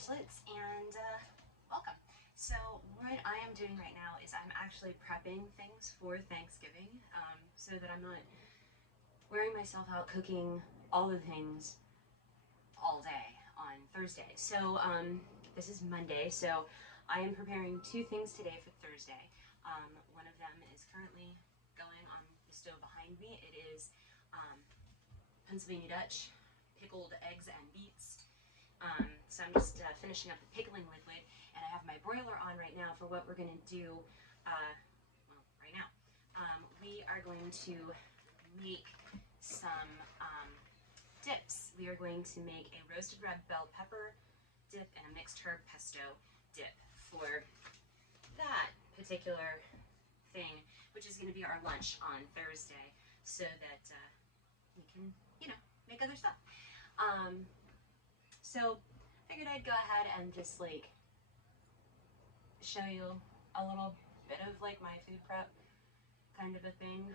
Tartlets, and welcome. So what I am doing right now is I'm actually prepping things for Thanksgiving, so that I'm not wearing myself out cooking all the things all day on Thursday. So this is Monday, so I am preparing two things today for Thursday. One of them is currently going on the stove behind me. It is Pennsylvania Dutch pickled eggs and beets. So I'm just finishing up the pickling liquid, and I have my broiler on right now for what we're going to do. Well, right now, we are going to make some dips. We are going to make a roasted red bell pepper dip and a mixed herb pesto dip for that particular thing, which is going to be our lunch on Thursday, so that we can, make other stuff. So I figured I'd go ahead and just show you a little bit of my food prep kind of a thing.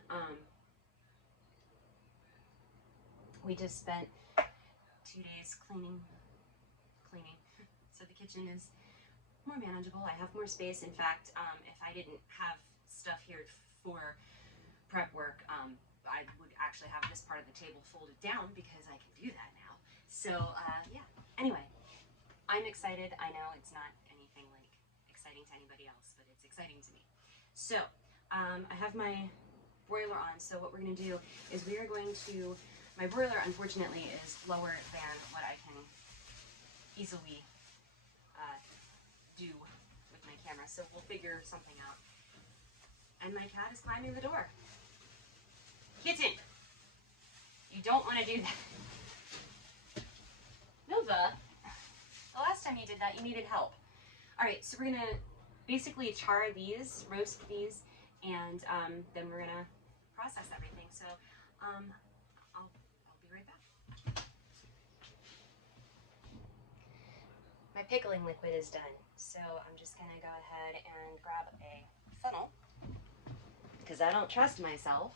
We just spent 2 days cleaning, so the kitchen is more manageable. I have more space. In fact, if I didn't have stuff here for prep work, I would actually have this part of the table folded down because I can do that now. So yeah, anyway, I'm excited. I know it's not anything exciting to anybody else, but it's exciting to me. So I have my broiler on, so what we're going to do is we are going to, my broiler unfortunately is lower than what I can easily do with my camera, so we'll figure something out. And my cat is climbing the door. Kitten, you don't want to do that. Nova, the last time you did that, you needed help. All right, so we're gonna basically char these, roast these, and then we're gonna process everything. So I'll be right back. My pickling liquid is done, so I'm just gonna go ahead and grab a funnel because I don't trust myself.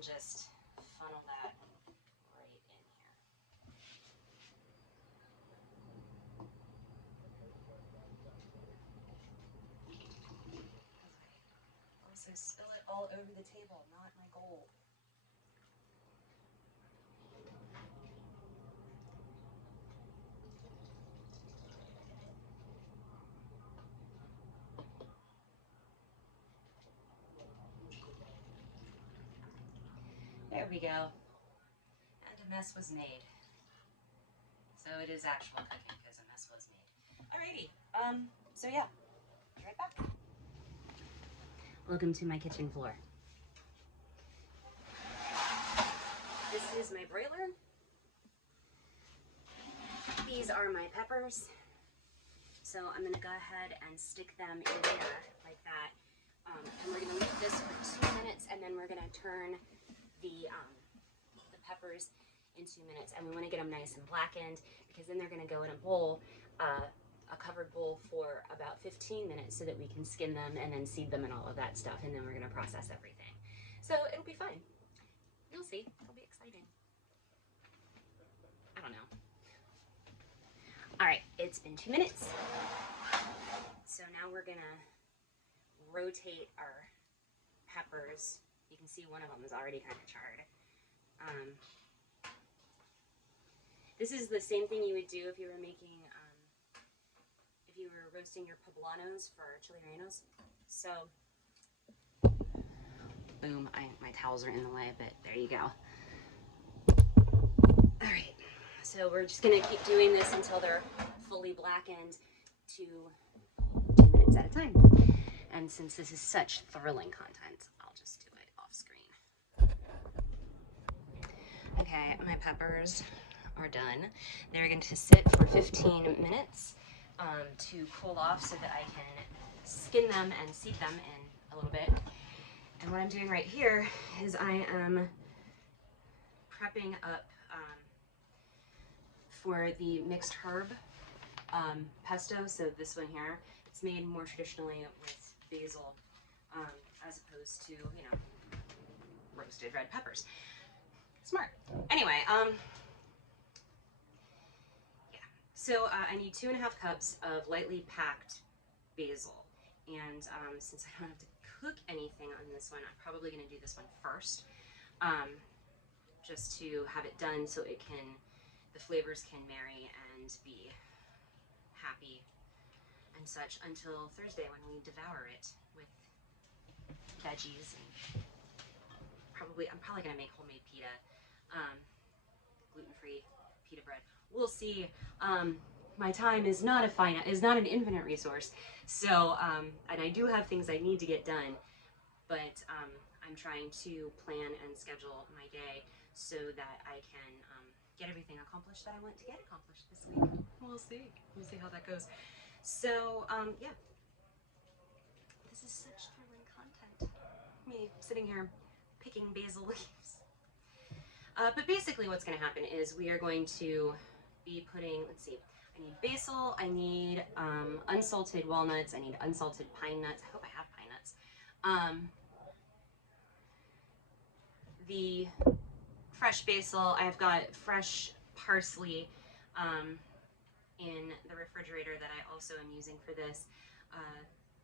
Just funnel that right in here. Also spill it all over the table, not my goal. There we go. And a mess was made. So it is actual cooking because a mess was made. Alrighty. So yeah, be right back. Welcome to my kitchen floor. This is my broiler. These are my peppers. So I'm gonna go ahead and stick them in there like that. And we're gonna leave this for 2 minutes, and then we're gonna turn the peppers in 2 minutes, and we want to get them nice and blackened because then they're going to go in a bowl, a covered bowl, for about 15 minutes so that we can skin them and then seed them and all of that stuff, and then we're going to process everything. So it'll be fun. You'll see. It'll be exciting. I don't know. All right, it's been 2 minutes. So now we're going to rotate our peppers. You can see one of them is already kind of charred. This is the same thing you would do if you were making, if you were roasting your poblanos for chili rellenos. So, boom, my towels are in the way, but there you go. All right, so we're just gonna keep doing this until they're fully blackened to 2 minutes at a time. And since this is such thrilling content, I'll just do it off screen. Okay, my peppers are done. They're going to sit for 15 minutes to cool off so that I can skin them and seed them in a little bit. And what I'm doing right here is I am prepping up for the mixed herb pesto. So this one here, it's made more traditionally with basil as opposed to, you know, roasted red peppers. Smart. Anyway, yeah. So I need 2.5 cups of lightly packed basil. And since I don't have to cook anything on this one, I'm probably going to do this one first, just to have it done so it can, the flavors can marry and be happy and such until Thursday when we devour it with veggies and I'm probably gonna make homemade pita, gluten-free pita bread. We'll see. My time is not an infinite resource. So, and I do have things I need to get done, but I'm trying to plan and schedule my day so that I can get everything accomplished that I want to get accomplished this week. We'll see. We'll see how that goes. So, yeah. This is such thrilling content. Me sitting here picking basil leaves. But basically what's going to happen is we are going to be putting, let's see, I need basil, I need unsalted walnuts, I need unsalted pine nuts. I hope I have pine nuts. The fresh basil, I've got fresh parsley in the refrigerator that I also am using for this.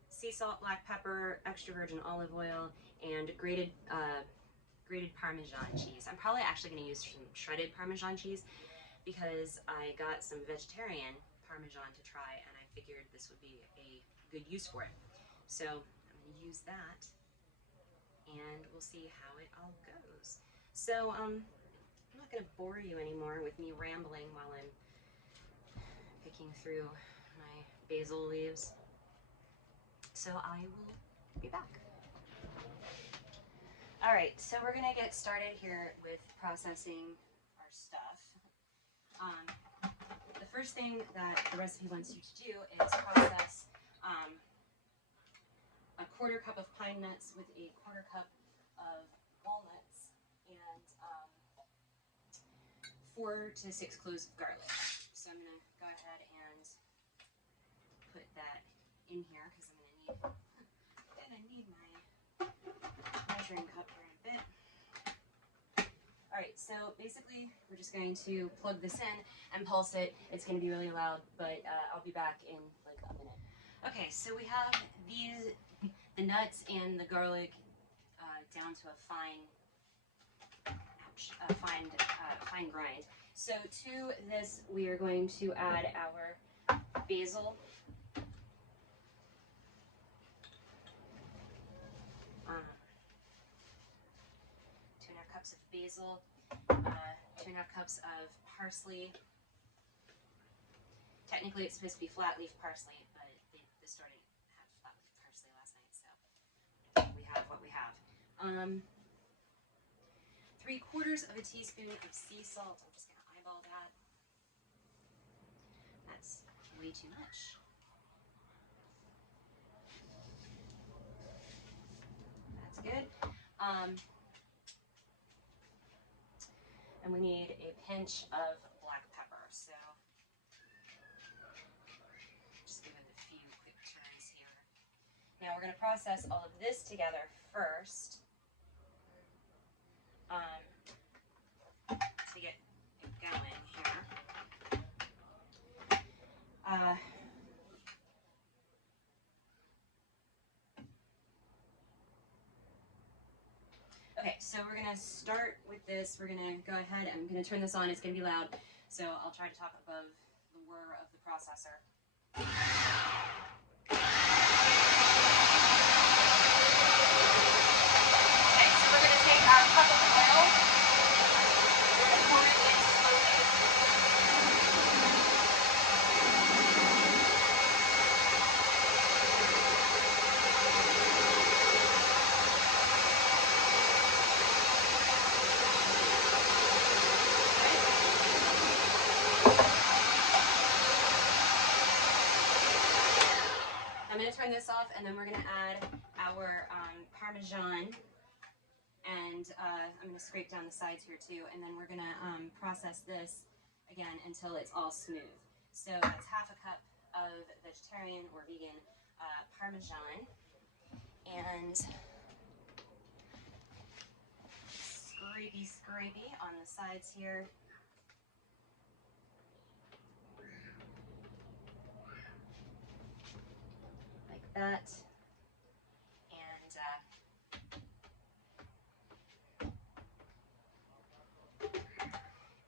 Sea salt, black pepper, extra virgin olive oil, and grated Parmesan cheese. I'm probably actually going to use some shredded Parmesan cheese because I got some vegetarian Parmesan to try and I figured this would be a good use for it. So I'm going to use that and we'll see how it all goes. So I'm not going to bore you anymore with me rambling while I'm picking through my basil leaves. So I will be back. All right, so we're gonna get started here with processing our stuff. The first thing that the recipe wants you to do is process a 1/4 cup of pine nuts with a 1/4 cup of walnuts and 4 to 6 cloves of garlic. So I'm gonna go ahead and put that in here because I'm gonna need my measuring cup here in a bit. Alright, so basically we're just going to plug this in and pulse it. It's going to be really loud, but I'll be back in like a minute. Okay, so we have the nuts and the garlic down to a fine grind. So to this we are going to add our basil. 2.5 cups of basil, 2.5 cups of parsley. Technically it's supposed to be flat leaf parsley, but the store didn't have flat leaf parsley last night, so we have what we have. 3/4 teaspoon of sea salt. I'm just going to eyeball that. That's way too much. That's good. And we need a pinch of black pepper. So just give it a few quick turns here. Now we're going to process all of this together first to get it going here. Okay, so we're going to start with this. We're going to go ahead, I'm going to turn this on. It's going to be loud, so I'll try to talk above the whir of the processor. Okay, so we're going to take our cup of oil, we're going to pour it in slowly. I'm going to turn this off and then we're going to add our Parmesan and I'm going to scrape down the sides here too, and then we're going to process this again until it's all smooth. So that's 1/2 cup of vegetarian or vegan Parmesan And scrapey on the sides here. Like that.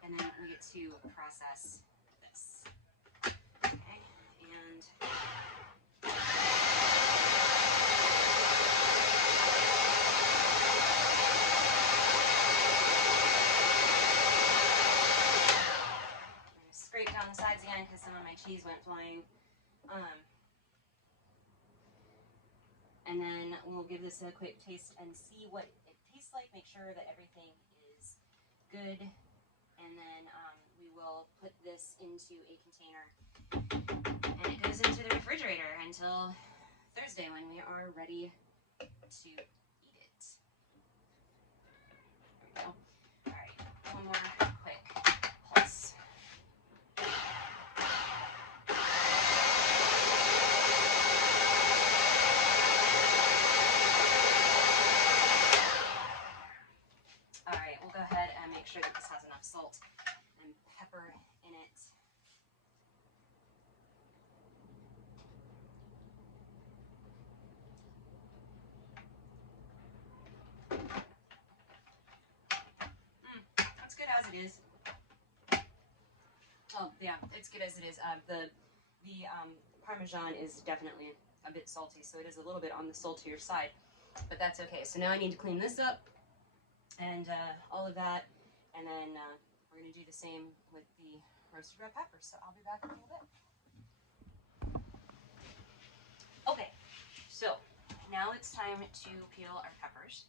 And then we get to process this. Okay, and scrape down the sides again because some of my cheese went flying. And then we'll give this a quick taste and see what it tastes like. Make sure that everything is good. And then we will put this into a container. And it goes into the refrigerator until Thursday when we are ready to eat it. There we go. All right, one more quick pulse. All right, we'll go ahead and make sure that this has enough salt and pepper in it. That's good as it is. Oh yeah, it's good as it is. The Parmesan is definitely a bit salty, so it is a little bit on the saltier side, but that's okay. So now I need to clean this up and all of that, and then we're gonna do the same with the roasted red peppers. So I'll be back in a little bit. Okay, so now it's time to peel our peppers.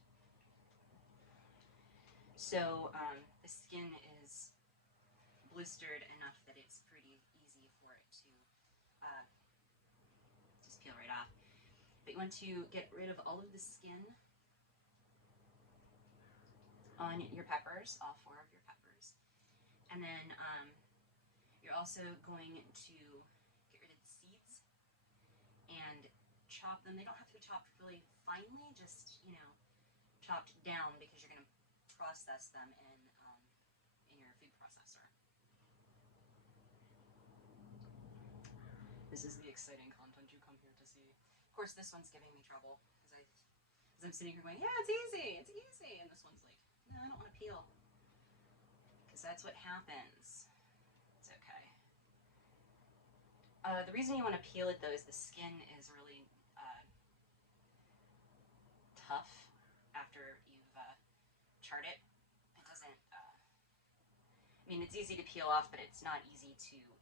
So the skin is blistered enough that it's pretty easy for it to just peel right off. But you want to get rid of all of the skin on your peppers, all 4 of your peppers. And then you're also going to get rid of the seeds and chop them. They don't have to be chopped really finely, just, you know, chopped down because you're going to process them in your food processor. This is the exciting content you come here to see. Of course, this one's giving me trouble because I'm sitting here going, yeah, it's easy, and this one's like, no, I don't want to peel, because that's what happens. It's okay. The reason you want to peel it though is the skin is really tough after you've charred it. It doesn't. I mean, it's easy to peel off, but it's not easy to eat.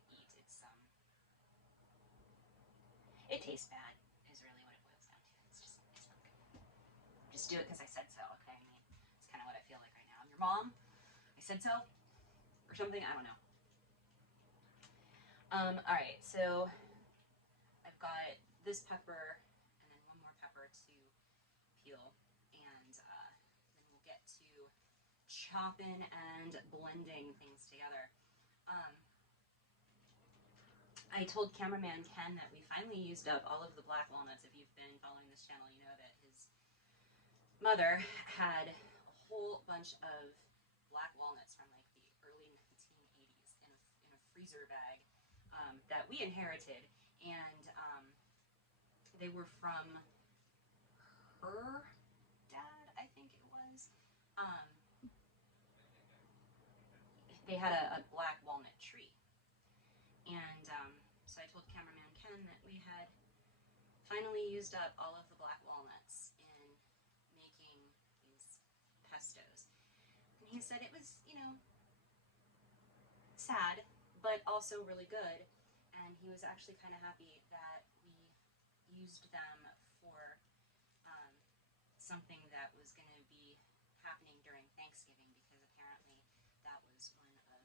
It tastes bad, is really what it boils down to. It's not good. Just do it because I said so, okay? I mean, it's kind of what I feel like right now. I'm your mom. I said so, or something. I don't know. All right, so I've got this pepper and then one more pepper to peel, and then we'll get to chopping and blending things together. I told cameraman Ken that we finally used up all of the black walnuts. If you've been following this channel, you know that his mother had a whole bunch of black walnuts from like the early 1980s in a freezer bag that we inherited, and they were from her dad, I think it was. They had a black walnut tree, and so I told cameraman Ken that we had finally used up all of the black walnuts in making these pestos. And he said it was, you know, sad, but also really good. And he was actually kind of happy that we used them for something that was going to be happening during Thanksgiving, because apparently that was one of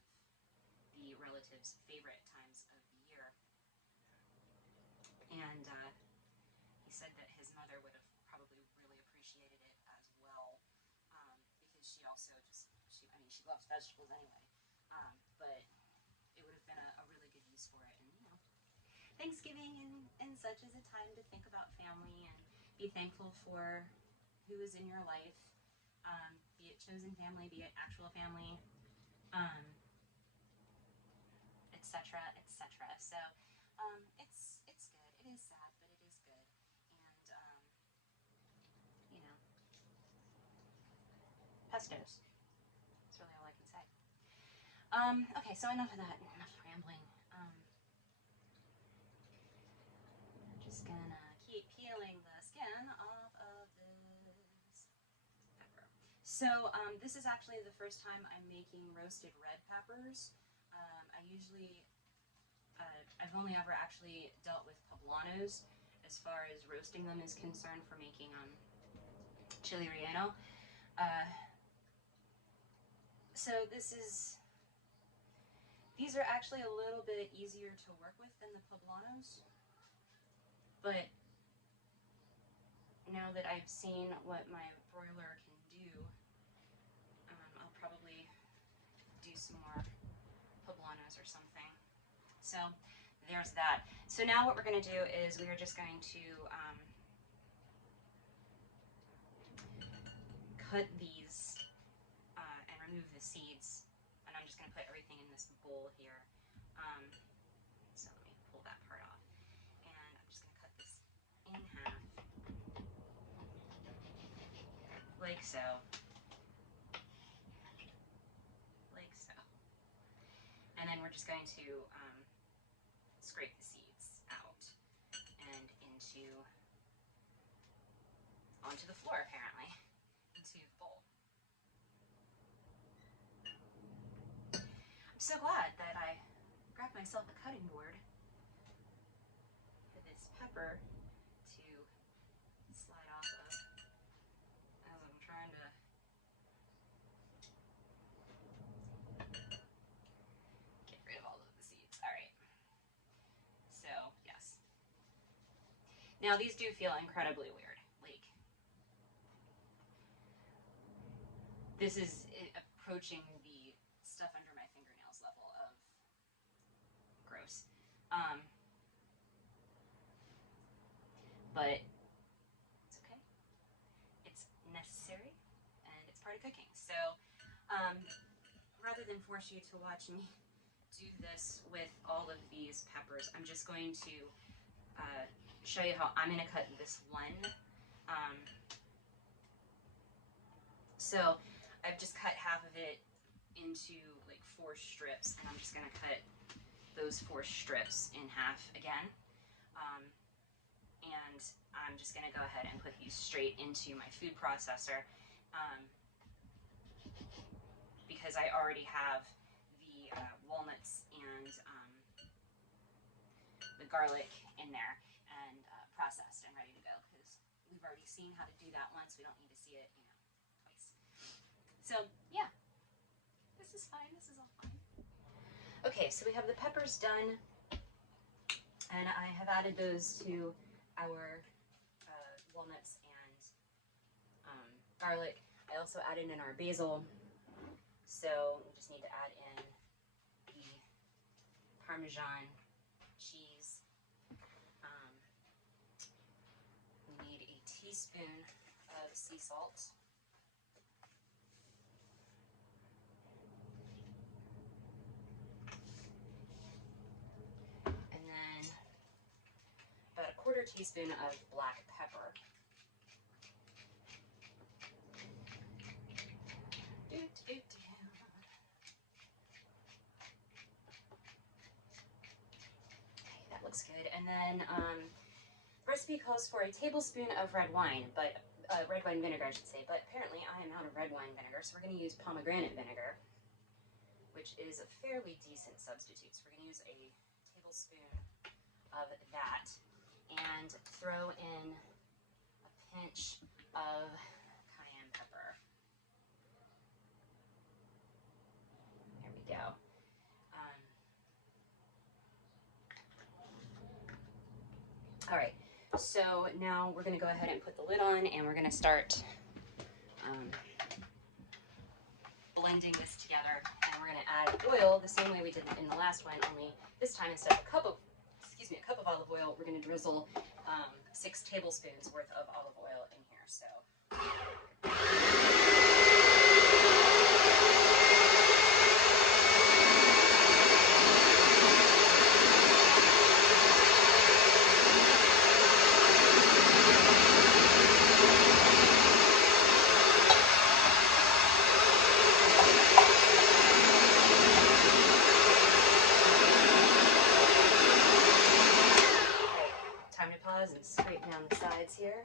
the relatives' favorite times of the year. And he said that his mother would have probably really appreciated it as well, because she also I mean, she loves vegetables anyway, but it would have been a really good use for it. And, you know, Thanksgiving and such is a time to think about family and Be thankful for who is in your life, be it chosen family, be it actual family, etc., etc. So it's good. It is sad, but it is good. And you know, pestos. That's really all I can say. Okay, so enough of that. Enough rambling. I'm just gonna keep peeling the skin off of this pepper. So this is actually the first time I'm making roasted red peppers. I've only ever actually dealt with poblanos as far as roasting them is concerned for making chili relleno. So these are actually a little bit easier to work with than the poblanos, but now that I've seen what my broiler can do, I'll probably do some more poblanos or something. So there's that. So now what we're going to do is we are just going to cut these and remove the seeds. And I'm just going to put everything in this bowl here. So let me pull that part off. And I'm just going to cut this in half. Like so. Like so. And then we're just going to scrape the seeds out and onto the floor, apparently, into the bowl. I'm so glad that I grabbed myself a cutting board for this pepper to slide off of as I'm trying to get rid of all of the seeds. All right. So, yes. Now, these do feel incredibly weird. Like, this is approaching the stuff under my fingernails level of gross. But it's okay. It's necessary, and it's part of cooking. So, rather than force you to watch me do this with all of these peppers, I'm just going to show you how I'm going to cut this one. So I've just cut half of it into like 4 strips, and I'm just going to cut those 4 strips in half again. And I'm just going to go ahead and put these straight into my food processor because I already have the walnuts and the garlic in there and processed and ready to go, because we've already seen how to do that once. We don't need to see it, twice. So yeah, this is fine. This is all fine. Okay, so we have the peppers done, and I have added those to our walnuts and garlic. I also added in our basil, so we just need to add in the Parmesan cheese. We need a teaspoon of sea salt. And then about a 1/4 teaspoon of black pepper. Looks good. And then the recipe calls for a tablespoon of red wine, but red wine vinegar, I should say. But apparently I am out of red wine vinegar, so we're going to use pomegranate vinegar, which is a fairly decent substitute. So we're going to use a tablespoon of that and throw in a pinch of cayenne pepper. There we go. All right, so now we're going to go ahead and put the lid on, and we're going to start blending this together. And we're going to add oil the same way we did in the last one, only this time instead of a cup of olive oil, we're going to drizzle 6 tablespoons worth of olive oil in here. So. Time to pause and scrape down the sides here.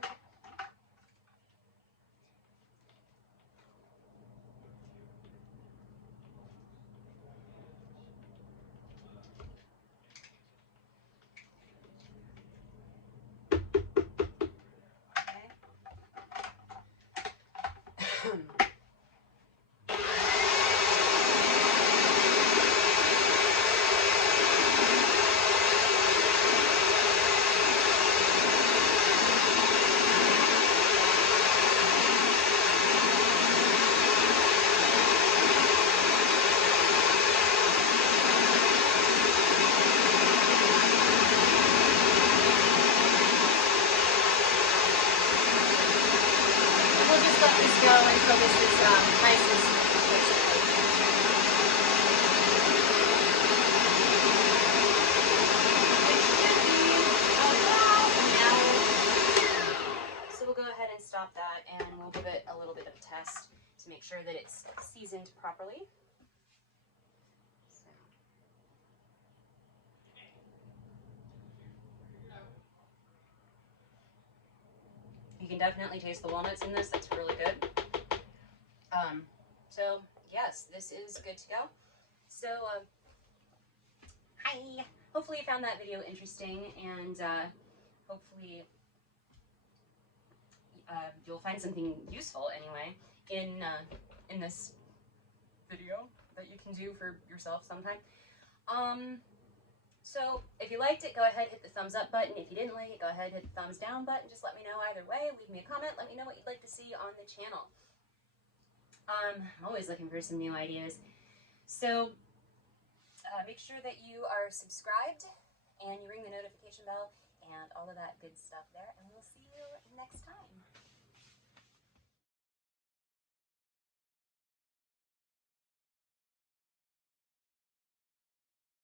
Go until this is nice and smooth, basically. So we'll go ahead and stop that, and we'll give it a little bit of a test to make sure that it's seasoned properly. You can definitely taste the walnuts in this. That's really good. So yes, this is good to go. So hi. Hopefully you found that video interesting, and hopefully you'll find something useful anyway in this video that you can do for yourself sometime. So if you liked it, go ahead, hit the thumbs up button. If you didn't like it, go ahead, hit the thumbs down button. Just let me know either way. Leave me a comment. Let me know what you'd like to see on the channel. I'm always looking for some new ideas. So make sure that you are subscribed and you ring the notification bell and all of that good stuff there. And we'll see you next time.